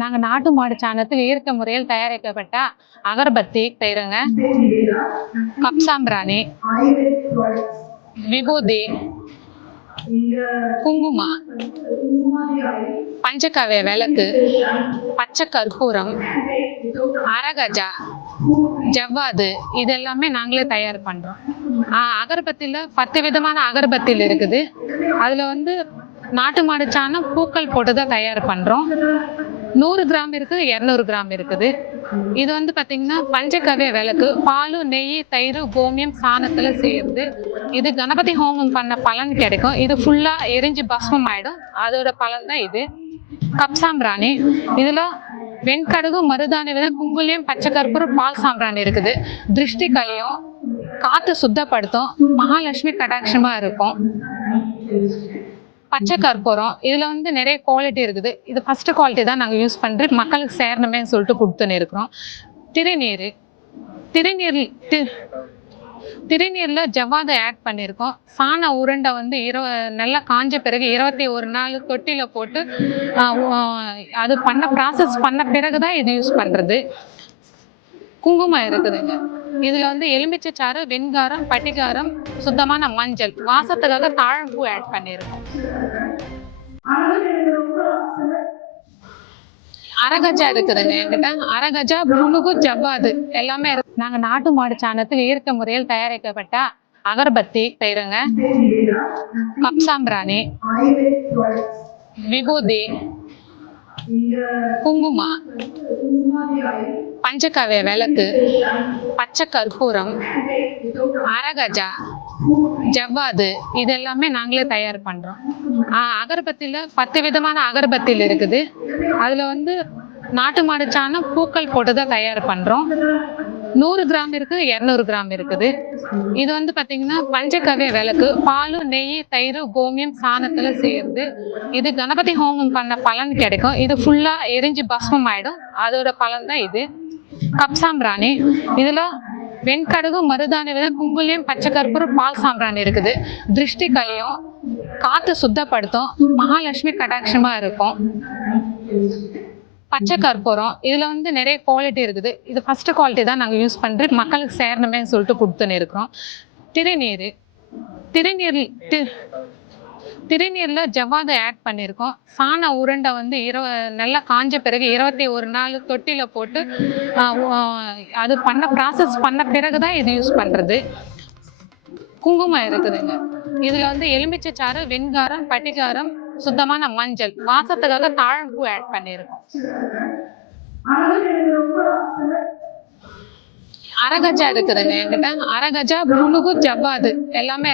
நாங்க நாட்டு மாடு சாணத்தில் இயற்கை முறையில் தயாரிக்கப்பட்ட அகர்பத்தி செய்கிறோங்க. கப்சாம்பிராணி, விபூதி, குங்குமம், பஞ்சகவ்ய விளக்கு, பச்சை கற்பூரம், அரகஜா, ஜவ்வாது இது எல்லாமே நாங்களே தயார் பண்றோம். அகர்பத்தியில 10 விதமான அகர்பத்தியில் இருக்குது. அதுல வந்து நாட்டு மாடு சாணம் பூக்கள் போட்டுதான் தயார் பண்றோம். 100 கிராம் இருக்குது, 200 கிராம் இருக்குது. இது வந்து பாத்தீங்கன்னா பஞ்சகவ்ய விளக்கு, பாலு, நெய், தயிர், கோமியம், சாணத்துல செய்யறது. இது கணபதி ஹோமம் பண்ண பலன் கிடைக்கும். இது ஃபுல்லா எரிஞ்சு பஸ்மம் ஆயிடும். அதோட பலன் தான் இது. கப்சாம்பிராணி, இதுல வெண்கடுகு, மருதாணி விதை, குங்குலியம், பச்சை கற்பூரம், பால் சாம்பிராணி இருக்குது. திருஷ்டி கழியும், காத்து சுத்தப்படுத்தும், மகாலட்சுமி கடாட்சமா இருக்கும். பச்சை கற்பூரம், இதுல வந்து நிறைய குவாலிட்டி இருக்குது. இது ஃபர்ஸ்ட் குவாலிட்டி தான் நாங்க யூஸ் பண்றோம், மக்களுக்கு சேரணுமே சொல்லிட்டு கொடுத்துன்னு இருக்கிறோம். திருநீர்ல ஜவ்வாது ஆட் பண்ணியிருக்கோம். சாண உருண்டை வந்து நல்லா காஞ்ச பிறகு 21 நாள் தொட்டில போட்டு அது ப்ராசஸ் பண்ண பிறகுதான் இது யூஸ் பண்றது. குங்குமம் இருக்குதுங்க. இதுல வந்து எலுமிச்சை சாறு, வெண்காரம், பட்டிகாரம், சுத்தமான மஞ்சள், வாசத்துக்காக தாழம்பூ ஆட் பண்ணிருக்கோம். அரகஜா இருக்குதுங்க என்கிட்ட. அரகஜா, புனுகு, ஜவ்வாது எல்லாமே இருக்கு. நாங்க நாட்டு மாடு சாணத்தில் இயற்கை முறையில் தயாரிக்கப்பட்ட அகர்பத்தி செய்றோங்க. கப்சாம்பிராணி, விபூதி, குங்குமம், பஞ்சகவ்ய விளக்கு, பச்சை கற்பூரம், அரகஜா, ஜவ்வாது இது எல்லாமே நாங்களே தயார் பண்றோம். அகர்பத்தியில 10 விதமான அகர்பத்தியில் இருக்குது. அதுல வந்து நாட்டு மாடு சாணம் பூக்கள் போட்டுதான் தயார் பண்றோம். 100 கிராம் இருக்கு, 200 கிராம் இருக்குது. இது வந்து பாத்தீங்கன்னா பஞ்சகவ்ய விளக்கு, பாலு, நெய், தயிர், கோமியம், சாணத்துல செய்யறது. இது கணபதி ஹோமம் பண்ண பலன் கிடைக்கும். இது ஃபுல்லா எரிஞ்சு பஸ்மம் ஆயிடும். அதோட பலன் தான் இது. கப்சாம்பிராணி, இதுல வெண்கடுகு, மருதாணி விதை, குங்குலியம், பச்சை கற்பூரம், பால் சாம்பிராணி இருக்குது. திருஷ்டி கழியும், காத்து சுத்தப்படுத்தும், மகாலட்சுமி கடாட்சமா இருக்கும். பச்சை கற்பூரம், இதுல வந்து நிறைய குவாலிட்டி இருக்குது. இது ஃபர்ஸ்ட் குவாலிட்டி தான் நாங்க யூஸ் பண்றோம், மக்களுக்கு சேரணுமே சொல்லிட்டு கொடுத்துன்னு இருக்கிறோம். திருநீர்ல ஜவ்வாது ஆட் பண்ணியிருக்கோம். சாண உருண்டை வந்து நல்லா காஞ்ச பிறகு 21 நாள் தொட்டில போட்டு அது ப்ராசஸ் பண்ண பிறகுதான் இது யூஸ் பண்றது. குங்குமம் இருக்குதுங்க. இதுல வந்து எலுமிச்சை சாறு, வெண்காரம், பட்டிகாரம், சுத்தமான மஞ்சள், வாசத்துக்காக தாழம்பூ ஆட் பண்ணியிருக்கோம். அரகஜா இருக்குதுங்க என்கிட்ட. அரகஜா, புனுகு, ஜவ்வாது எல்லாமே